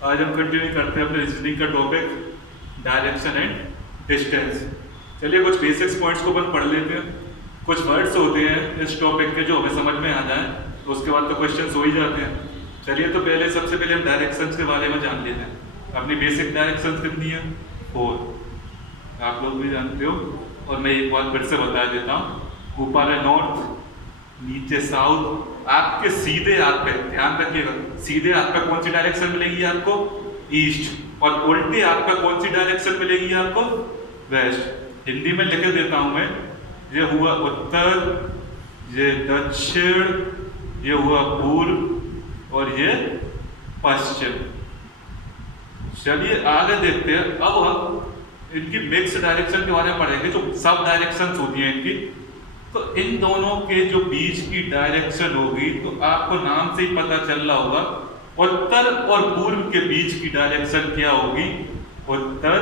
आज हम कंटिन्यू करते हैं अपने रीजनिंग का टॉपिक डायरेक्शन एंड डिस्टेंस। चलिए कुछ बेसिक्स पॉइंट्स को अपन पढ़ लेते हैं। कुछ वर्ड्स होते हैं इस टॉपिक के जो हमें समझ में आ जाए, तो उसके बाद तो क्वेश्चंस हो ही जाते हैं। चलिए तो सबसे पहले हम डायरेक्शंस के बारे में जान लेते हैं। अपनी बेसिक डायरेक्शंस कितनी है? 4। आप लोग भी जानते हो और मैं एक बार फिर से बता देता हूँ। ऊपर है नॉर्थ, नीचे साउथ। आपके सीधे हाथ पे ध्यान रखिएगा, सीधे हाथ पे कौन सी डायरेक्शन मिलेगी आपको? ईस्ट। और उल्टे हाथ पे कौन सी डायरेक्शन मिलेगी आपको? वेस्ट। हिंदी में लिख देता हूं मैं, ये हुआ उत्तर, ये दक्षिण, ये हुआ पूर्व और ये पश्चिम। चलिए आगे देखते हैं। अब हम इनकी मिक्स डायरेक्शन के बारे में पढ़ेंगे, जो सब डायरेक्शंस होती हैं इनकी। तो इन दोनों के जो बीच की डायरेक्शन होगी, तो आपको नाम से ही पता चल रहा होगा, उत्तर और पूर्व के बीच की डायरेक्शन क्या होगी? उत्तर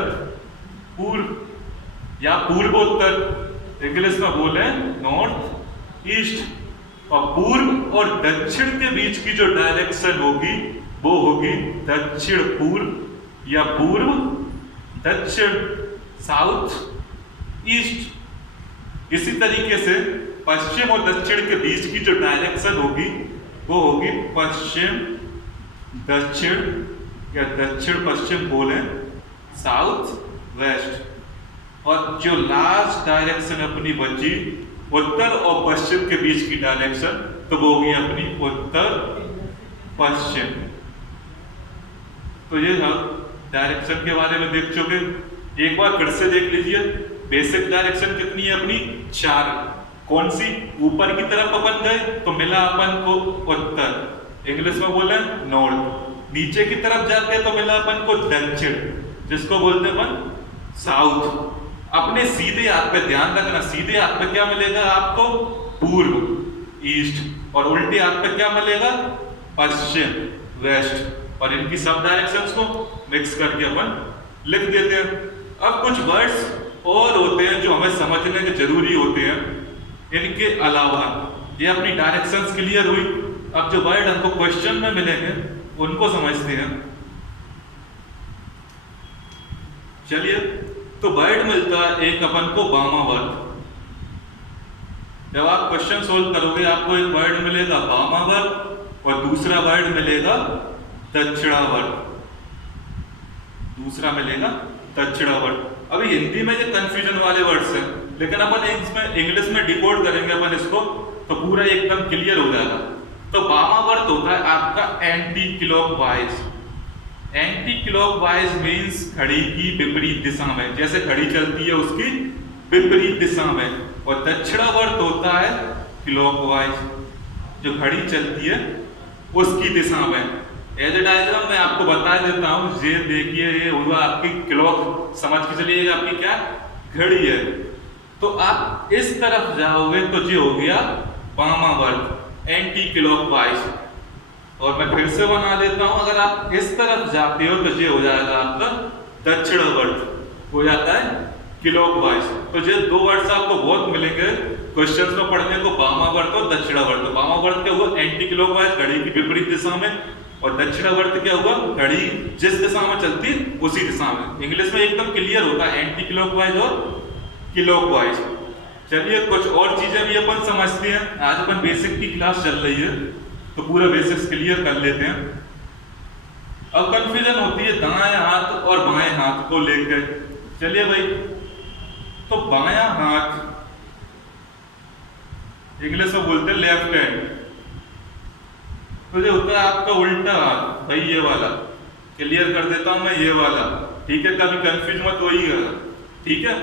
पूर्व या पूर्वोत्तर। इंग्लिश में बोले नॉर्थ ईस्ट। और पूर्व और दक्षिण के बीच की जो डायरेक्शन होगी वो होगी दक्षिण पूर्व या पूर्व दक्षिण, साउथ ईस्ट। इसी तरीके से पश्चिम और दक्षिण के बीच की जो डायरेक्शन होगी वो होगी पश्चिम दक्षिण या दक्षिण पश्चिम बोले, साउथ वेस्ट। और जो लास्ट डायरेक्शन अपनी बची उत्तर और पश्चिम के बीच की डायरेक्शन, तो वो होगी अपनी उत्तर पश्चिम। तो ये डायरेक्शन के बारे में देख चुके। एक बार फिर से देख लीजिए, बेसिक डायरेक्शन कितनी है अपनी? 4। कौन सी? ऊपर की तरफ अपन गए तो मिला अपन को उत्तर, इंग्लिश में बोले नॉर्थ। नीचे की तरफ जाते तो मिला अपन को दक्षिण, जिसको बोलते अपन साउथ। अपने सीधे हाथ पे ध्यान रखना, सीधे हाथ पे क्या मिलेगा आपको? पूर्व ईस्ट। और उल्टे हाथ पे क्या मिलेगा? पश्चिम वेस्ट। और इनकी सब डायरेक्शंस को मिक्स करके अपन लिख देते हैं। अब कुछ वर्ड्स और होते हैं जो हमें समझने के जरूरी होते हैं इनके अलावा। ये अपनी डायरेक्शंस क्लियर हुई। अब जो वर्ड हमको क्वेश्चन में मिलेंगे उनको समझते हैं। चलिए, तो वर्ड मिलता है एक अपन को वामावर्त। जब आप क्वेश्चन सोल्व करोगे आपको एक वर्ड मिलेगा वामावर्त और दूसरा वर्ड मिलेगा दक्षिणावर्त। दूसरा मिलेगा दक्षिणावर्त। अभी हिंदी में ये कंफ्यूजन वाले वर्ड्स हैं, लेकिन अपन इसमें इंग्लिश में डिकोड करेंगे अपन इसको, तो पूरा एकदम क्लियर हो जाएगा। तो वामावर्त होता है आपका anti clockwise. Anti clockwise means घड़ी की विपरीत दिशा में, जैसे घड़ी चलती है उसकी विपरीत दिशा में। और दक्षिणावर्त होता है क्लॉकवाइज, जो घड़ी चलती है उसकी दिशा में। एज ए डायग्राम मैं आपको बता देता हूं। ये देखिए, ये हुआ आपकी क्लॉक, समझ के चलिए ये आपकी क्या घड़ी है। तो आप इस तरफ जाओगे तो ये हो गया वामावर्त, एंटी क्लॉकवाइज। और मैं फिर से बना देता हूं, अगर आप इस तरफ जाते हो तो ये हो जाएगा आपका दक्षिणावर्त, हो जाता है क्लॉकवाइज। तो ये दो वर्ड्स आपको बहुत मिलेंगे क्वेश्चंस में पढ़ने को, वामावर्त और दक्षिणावर्त। वामावर्त क्या हुआ? एंटी क्लॉकवाइज, घड़ी की विपरीत दिशा में। और दक्षिणावर्त क्या हुआ? घड़ी जिस दिशा में चलती उसी दिशा में। इंग्लिश में एकदम क्लियर होता है एंटी क्लॉकवाइज और क्लॉकवाइज। चलिए कुछ और चीजें भी अपन समझते हैं। आज अपन बेसिक की क्लास चल रही है तो पूरा बेसिक्स क्लियर कर लेते हैं। अब कंफ्यूजन होती है दाएं हाथ और बाएं हाथ को लेकर। चलिए भाई, तो बायां हाथ इंग्लिश में बोलते हैं लेफ्ट हैंड। तो ये होता है आपका उल्टा हाथ, भाई ये वाला। क्लियर कर देता हूं मैं, ये वाला, ठीक है? कभी कंफ्यूज मत होइएगा, ठीक है?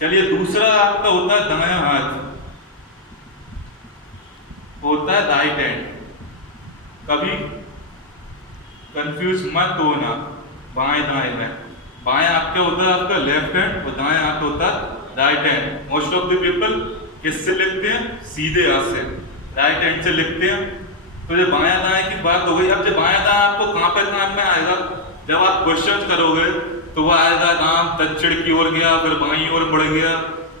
चलिए, दूसरा आपका होता है दायां हाथ, होता है राइट हैंड। कभी कंफ्यूज मत होना बाएं दाएं में। बाएं हाथ क्या होता है आपका? Left hand. और दाएं हाथ होता है right hand. Most of the people किससे लिखते हैं? सीधे हाथ से, राइट हैंड से लिखते हैं। तो ये बायां दाएं की बात हो गई। अब जो बायां दाएं आपको कहां पे काम में आएगा? जब आप क्वेश्चन करोगे तो वह आएगा नाम दक्षिण की ओर गया, फिर बाईं ओर मुड़ गया,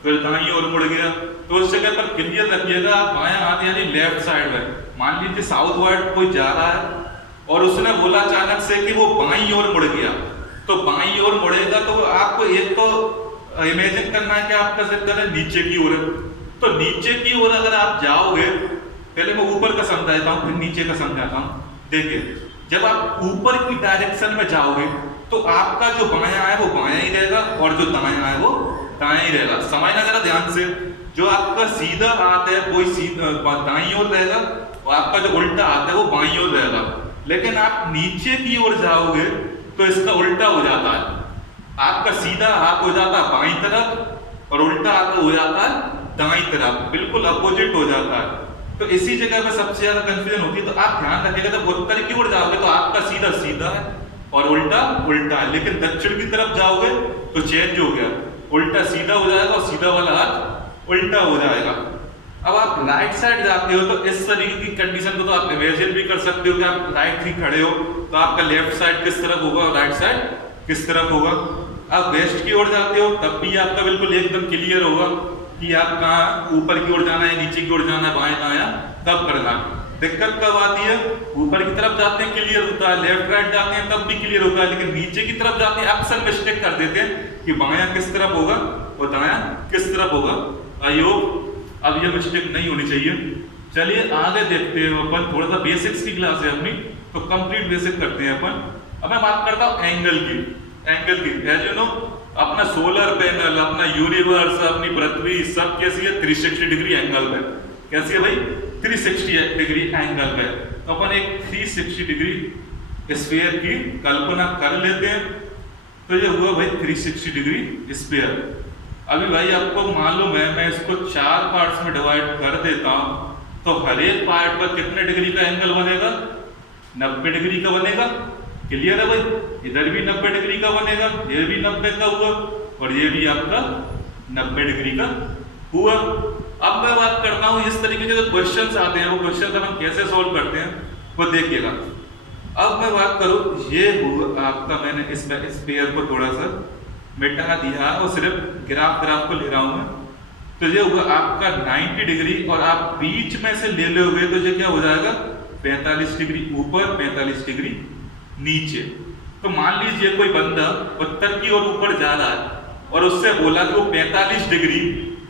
फिर दाईं ओर मुड़ गया। तो उस जगह पर क्लियर रखिएगा, बायां हाथ यानी लेफ्ट साइड में। मान लीजिए साउथ वर्ड कोई जा रहा है और उसने बोला अचानक से कि वो बाईं ओर मुड़ गया, तो बाईं ओर मुड़ेगा तो आपको एक तो इमेजिन करना है कि आपका सिर है नीचे की ओर है, तो नीचे की ओर अगर आप जाओगे, पहले मैं ऊपर का समझाता हूँ फिर नीचे का समझाता हूँ। देखिए, जब आप ऊपर की डायरेक्शन में जाओगे तो आपका जो बायां है वो बायां ही रहेगा और जो दायां है वो दायां ही रहेगा। समझना जरा ध्यान से, जो आपका सीधा हाथ है वो सीधा दाईं ओर रहेगा और आपका जो उल्टा हाथ है वो बाईं ओर रहेगा। लेकिन आप नीचे की ओर जाओगे तो इसका उल्टा हो जाता है, आपका सीधा हाथ हो जाता है बाईं तरफ और उल्टा हाथ हो जाता है दाईं तरफ, बिल्कुल अपोजिट हो जाता है। तो इसी जगह पे सबसे ज्यादा कंफ्यूजन होती है। तो आप ध्यान रखिएगा, जब उत्तर की ओर जाओगे तो आपका सीधा सीधा है और उल्टा उल्टा है, लेकिन दक्षिण की तरफ जाओगे तो चेंज हो गया, उल्टा सीधा हो जाएगा और सीधा वाला हाथ उल्टा हो जाएगा। अब आप राइट साइड जाते हो तो इस तरीके की कंडीशन को तो आप इमेजिन भी कर सकते हो कि आप राइट ही खड़े हो तो आपका लेफ्ट साइड किस तरफ होगा और राइट साइड किस तरफ होगा। आप वेस्ट की ओर जाते हो तब भी आपका बिल्कुल एकदम क्लियर होगा कि आप कहाँ ऊपर की ओर जाना है, नीचे की ओर जाना है, बाएं दायां तब करना। दिक्कत कब आती है, ऊपर की तरफ जाते हैं क्लियर होता है, लेफ्ट राइट जाते हैं तब भी क्लियर होता है, लेकिन नीचे की तरफ जाते हैं अक्सर मिस्टेक कर देते हैं कि बायां किस तरफ होगा और दायां किस तरफ होगा। आई होप अब ये मिस्टेक नहीं होनी चाहिए। चलिए आगे देखते हैं अपन, थोड़ा सा बेसिक्स की क्लास है अपनी, तो कंप्लीट बेसिक करते हैं अपन। अब मैं बात करता हूँ एंगल की। एज यू नो, अपना सोलर पैनल, अपना यूनिवर्स, अपनी पृथ्वी सब कैसी है 360 डिग्री एंगल पे। कैसी है भाई 360 डिग्री एंगल पे। तो अपन एक 360 डिग्री स्फीयर की कल्पना कर लेते हैं। तो ये हुआ भाई 360 डिग्री स्फीयर। अभी भाई आपको मालूम है, मैं इसको 4 पार्ट्स में डिवाइड कर देता हूं तो हर एक पार्ट पर कितने डिग्री का एंगल बनेगा, 90 डिग्री का बनेगा। क्लियर है भाई, इधर भी 90 डिग्री का बनेगा, ये भी 90 का हुआ और ये भी आपका 90 डिग्री का हुआ। अब मैं बात करता हूं इस तरीके के जो क्वेश्चंस आते हैं वो क्वेश्चन हम कैसे सॉल्व करते हैं वो देखिएगा। अब मैं बात करूं, ये हुआ आपका, मैंने इस स्फीयर को थोड़ा सा मिटा दिया और सिर्फ ग्राफ को ले रहा हूं मैं। तो ये हुआ आपका 90 डिग्री और आप बीच में से ले लोगे तो ये क्या हो जाएगा 45 डिग्री ऊपर 45 डिग्री नीचे। तो मान लीजिए कोई बंदा उत्तर की ओर ऊपर जा रहा है और उससे बोला कि वो 45 डिग्री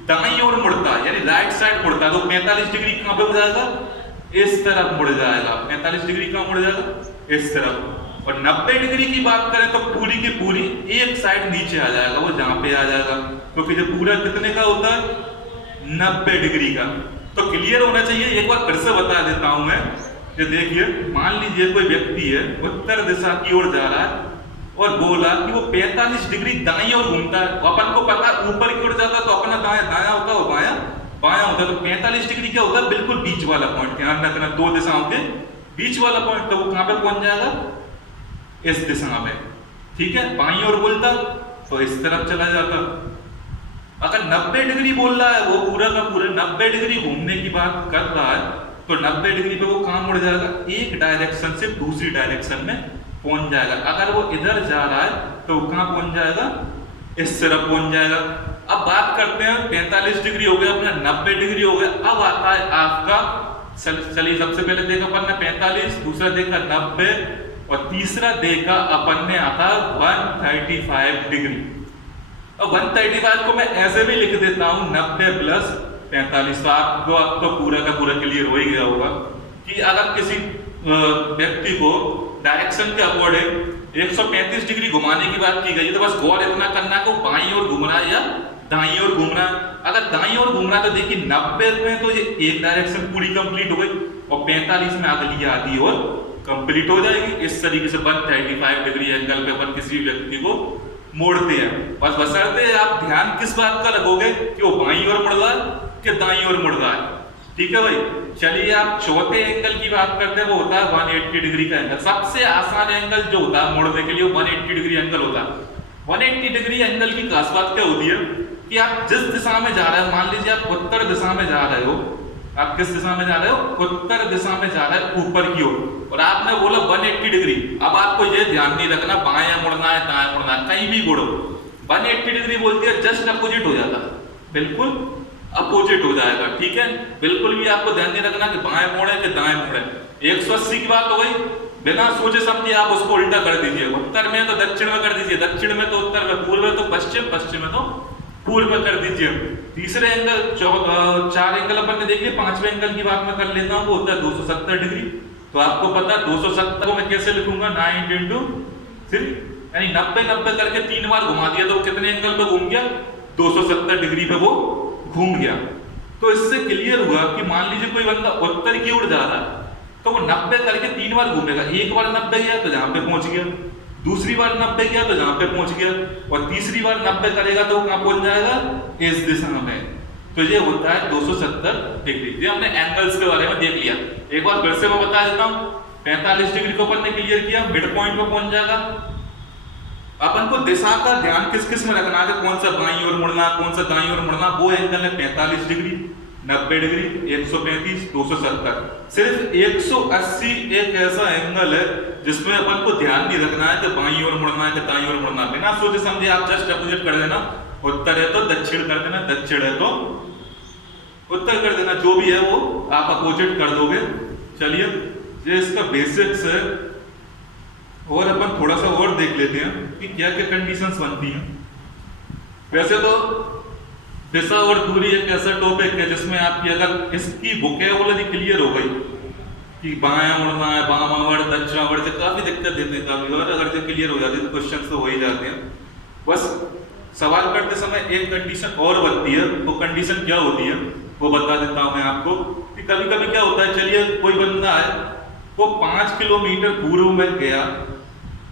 दाईं ओर मुड़ता है, यानी राइट साइड मुड़ता है, तो 45 डिग्री कहां पे मुड़ जाएगा, इस तरफ मुड़ जाएगा। 45 डिग्री कहां मुड़ जाएगा, इस तरफ। और 90 डिग्री की बात करें तो पूरी की पूरी एक साइड नीचे आ जाएगा, वो जहां पे आ जाएगा, क्योंकि जो पूरा कितने का होता है 90 डिग्री का। तो क्लियर होना चाहिए, एक बार फिर से बता देता हूं मैं। ये देखिए, मान लीजिए कोई व्यक्ति है उत्तर दिशा की ओर जा रहा है और बोला कि वो 45 डिग्री दाईं ओर घूमता है। अपन को पता है ऊपर की ओर जाता है तो अपना दायां दायां होता है और बायां बायां होता है। तो 45 डिग्री क्या होता है, बिल्कुल बीच वाला पॉइंट। ध्यान रखना, दो दिशाओं के बीच वाला पॉइंट। तो वो कहां पे पहुंच जाएगा, इस दिशा में। ठीक है, बाईं ओर बोलता तो इस तरफ चला जाता। अगर 90 डिग्री बोल रहा है, वो पूरा का पूरा 90 डिग्री घूमने की बात कर रहा है, तो 90 डिग्री पे वो कहां मुड़ जाएगा, एक डायरेक्शन से दूसरी डायरेक्शन में पहुंच जाएगा। अगर वो इधर जा रहा है तो कहां पहुंच जाएगा, इस तरफ पहुंच जाएगा। अब बात करते हैं 45 डिग्री हो गया अपना, 90 डिग्री हो गया। अब आता है आपका, चलिए सबसे पहले देखा अपन ने 45, दूसरा देखा 90 और तीसरा देखा अपन ने आता 135 डिग्री। और 135 को मैं ऐसे भी लिख देता हूं 90 प्लस 45। तो आपको पूरा का पूरा क्लियर हो ही गया होगा कि अगर किसी व्यक्ति को डायरेक्शन के अकॉर्डिंग 135 डिग्री घुमाने की बात की गई तो बस गौर इतना करना कि वो बाईं ओर घूम रहा है या दाईं ओर घूम रहा है। अगर दाईं ओर घूम रहा है तो देखिए 90 में तो ये एक डायरेक्शन पूरी कंप्लीट हो गई और 45 में अगली आधी और कंप्लीट हो जाएगी। इस तरीके से 135 डिग्री एंगल पे अपन किसी व्यक्ति को मोड़ते हैं। बस बशर्ते आप ध्यान किस बात का रखोगे कि वो बाईं ओर मुड़ रहा है कि दाईं ओर मुड़ रहा है। ठीक है भाई, चलिए आप चौथे एंगल की बात करते हैं, वो होता है 180 डिग्री का एंगल। सबसे आसान एंगल जो होता है मोड़ने के लिए 180 डिग्री एंगल होता है। 180 डिग्री एंगल की खास बात क्या होती है कि आप जिस दिशा में जा रहे हैं, मान लीजिए आप उत्तर दिशा में जा रहे हो, आप किस दिशा में जा रहे हो, उत्तर दिशा में जा रहे हैं ऊपर की ओर, और आपने बोला 180 डिग्री। अब आपको ये ध्यान नहीं रखना बायां मुड़ना है दायां मुड़ना है, कहीं भी मुड़ो 180 डिग्री बोलती है जस्ट अपोजिट हो जाता, बिल्कुल अपोजिट हो जाएगा। ठीक है, बिल्कुल भी आपको ध्यान नहीं रखना कि बाएं मोड़े कि दाएं मोड़े। 180 की बात हो गई, बिना सोचे समझे आप उसको उल्टा कर दीजिए, उत्तर में तो दक्षिण में कर दीजिए, दक्षिण में तो उत्तर में, पूर्व में तो पश्चिम, पश्चिम में तो पूर्व में कर दीजिए। तीसरे एंगल 4 एंगल अपन ने देख लिया, 5वें एंगल की बात मैं कर लेता हूँ, वो होता है 270 डिग्री। तो आपको पता है 270 को मैं कैसे लिखूंगा, 9 इंटू 3, यानी 90 करके 3 बार घुमा दिया तो कितने एंगल पे घूम गया, 270 डिग्री पे वो घूम गया। तो इससे क्लियर हुआ कि मान लीजिए कोई बंदा उत्तर की ओर जा रहा है तो वो 90 करके 3 बार घूमेगा, एक बार 90 गया तो जहां पे पहुंच गया, दूसरी बार 90 गया तो जहां पे पहुंच गया, और तीसरी बार 90 करेगा तो कहां पहुंच जाएगा, इस दिशा में। तो ये होता है 270 डिग्री। ये हमने एंगल्स के बारे में देख लिया। एक बार फिर से मैं बता देता हूं, 45 डिग्री को अपन ने क्लियर किया, मिड पॉइंट पे पहुंच जाएगा। अपन को दिशा का ध्यान किस किस में रखना है, कौन सा बाईं ओर मुड़ना, कौन सा दाईं ओर मुड़ना। वो एंगल है 45 डिग्री, 90 डिग्री, 135, 270। सिर्फ 180 एक ऐसा एंगल है जिसमें अपन को ध्यान नहीं रखना है कि बाईं ओर मुड़ना है कि दाईं ओर मुड़ना। बिना सोचे समझे आप जस्ट अपोजिट कर देना, उत्तर है तो दक्षिण कर देना, दक्षिण है तो उत्तर कर देना, जो भी है वो आप अपोजिट कर दोगे। चलिए ये इसका बेसिक्स है, और अपन थोड़ा सा और देख लेते हैं कि क्या क्या कंडीशंस बनती हैं। वैसे तो दिशा और दूरी एक ऐसा टॉपिक है जिसमें आपकी अगर इसकी वोकैबुलरी क्लियर हो गई कि बायां मुड़ना है, बामावर्त, दक्षिणावर्त, काफी दिक्कत देते हैं काफी, और अगर जो क्लियर हो जाती है तो क्वेश्चन तो हो ही जाते हैं। बस सवाल करते समय एक कंडीशन और बनती है, वो कंडीशन क्या होती है वो बता देता हूं मैं आपको कि कभी कभी क्या होता है। चलिए कोई बंदा है वो 5 किलोमीटर पूर्व में गया,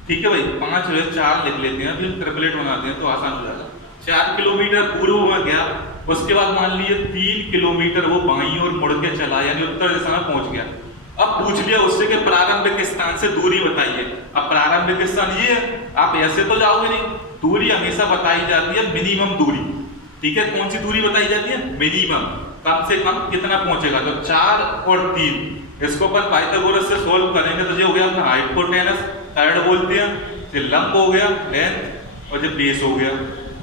ठीक है भाई, 5 है 4 लिख लेते हैं, फिर ट्रिपलेट बनाते हैं तो आसान हो जाएगा। 4 किलोमीटर पूर्व में गया, उसके बाद मान लीजिए 3 किलोमीटर वो बाईं ओर मुड़ के चला, यानी उत्तर दिशा में पहुंच गया। अब पूछ लिया उससे कि प्रारंभिक स्थान से दूरी बताइए। अब प्रारंभिक स्थान ये है, आप ऐसे तो जाओगे नहीं, दूरी हमेशा बताई जाती है मिनिमम दूरी, ठीक है। कौन सी दूरी बताई जाती है, मिनिमम, कम से कम कितना पहुंचेगा। तो 4 और 3 इसको अपन पाइथागोरस से सोल्व करेंगे तो ये हो गया अपना हाइपोटेनस, थर्ड बोलते हैं, ये लंब हो गया, लेंथ, और ये बेस हो गया।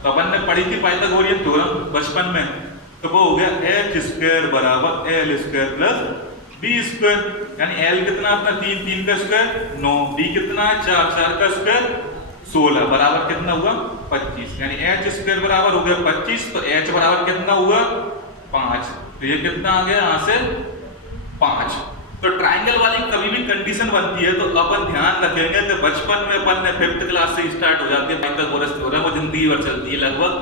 तो अपन ने पढ़ी थी पाइथागोरियन थ्योरम बचपन में, तो वो हो गया h² बराबर l² प्लस b², यानी l कितना अपना 3, 3 का स्क्वायर 9, b कितना है 4, 4 का स्क्वायर 16 बराबर कितना हुआ 25, यानी h² बराबर हो गया 25, तो h बराबर कितना हुआ 5, तो ये कितना आ गया यहाँ से 5। तो ट्रायंगल वाली कभी भी कंडीशन बनती है तो अपन ध्यान रखेंगे कि बचपन में अपन ने 5th क्लास से स्टार्ट हो जाती है पाइथागोरस थ्योरम, वो जिंदगी भर चलती है लगभग।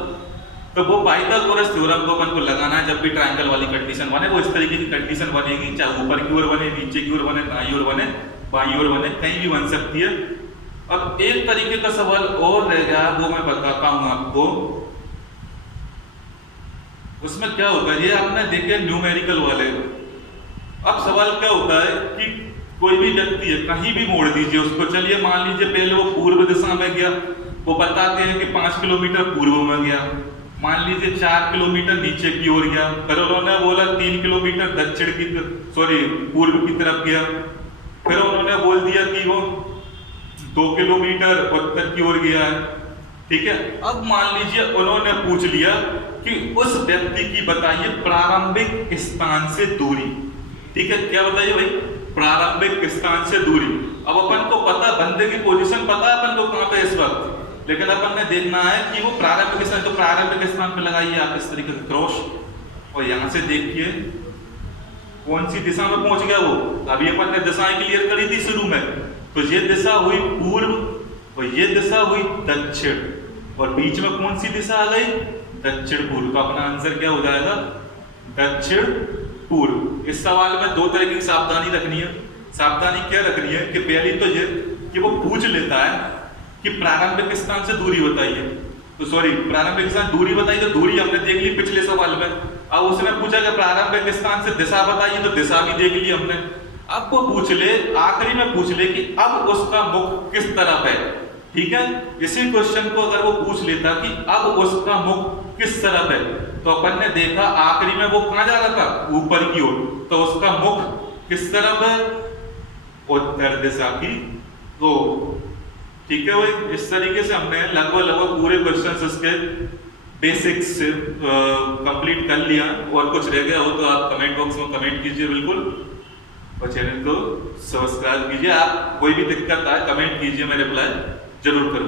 तो वो पाइथागोरस थ्योरम को अपन को लगाना है जब भी ट्रायंगल वाली कंडीशन बने, वो इस तरीके की कंडीशन बनेगी, चाहे ऊपर की ओर बने, नीचे की ओर बने, दाईं ओर बने, बाईं ओर बने, कहीं भी बन सकती है। अब एक तरीके का सवाल और रह गया, वो मैं बताता हूं आपको। उसमें क्या होता है, ये आपने देखे न्यूमेरिकल वाले। अब सवाल क्या होता है कि कोई भी व्यक्ति है, कहीं भी मोड़ दीजिए उसको, चलिए मान लीजिए पहले वो पूर्व दिशा में गया, वो बताते हैं कि 5 किलोमीटर पूर्व में गया, मान लीजिए 4 किलोमीटर नीचे की ओर गया, फिर उन्होंने बोला 3 किलोमीटर दक्षिण की पूर्व की तरफ गया, फिर उन्होंने बोल दिया कि वो 2 किलोमीटर उत्तर की ओर गया है, ठीक है। अब मान लीजिए उन्होंने पूछ लिया कि उस व्यक्ति की बताइए प्रारंभिक स्थान से दूरी, ठीक है। क्या बताइए भाई, प्रारंभिक स्थान से दूरी। अब अपन को पता, बंदे की पोजीशन पता है अपन को कहां पे इस वक्त, लेकिन अपन ने देखना है कि वो प्रारंभिक स्थान, तो प्रारंभिक स्थान पे लगाइए आप इस तरीके से क्रॉस, और यहां से देखिए कौन सी दिशा में पहुंच गया वो। अभी अपन ने दिशाएं क्लियर करी थी शुरू में, तो ये दिशा हुई पूर्व और ये दिशा हुई दक्षिण, और बीच में कौन सी दिशा आ गई, दक्षिण पूर्व। का अपना आंसर क्या हो जाएगा, दक्षिण पूर्व। इस सवाल में 2 तरह की सावधानी रखनी है। सावधानी क्या रखनी है कि पहली तो ये कि वो पूछ लेता है कि प्रारंभिक स्थान से दूरी बताइए, तो सॉरी प्रारंभिक स्थान दूरी बताइए, तो दूरी हमने देख ली पिछले सवाल में। अब उसने पूछा कि प्रारंभिक स्थान से दिशा बताइए, तो दिशा भी देख ली हमने। अब वो पूछ ले, आखिरी में पूछ ले कि अब उसका मुख किस तरफ है, ठीक है। इसी क्वेश्चन को अगर वो पूछ लेता कि अब उसका मुख किस तरफ है, तो अपन ने देखा आखिरी में वो कहां जा रहा था, ऊपर की ओर, तो उसका मुख किस तरफ है, उत्तर दिशा की ओर, ठीक है भाई। इस तरीके से हमने लगभग पूरे क्वेश्चंस इसके बेसिक्स कंप्लीट कर लिया, और कुछ रह गया हो तो आप कमेंट बॉक्स में कमेंट कीजिए बिल्कुल। और चैनल को सब्सक्राइब कीजिए। आप कोई भी दिक्कत आए कमेंट कीजिए, मैं रिप्लाई जरूर करूँगा।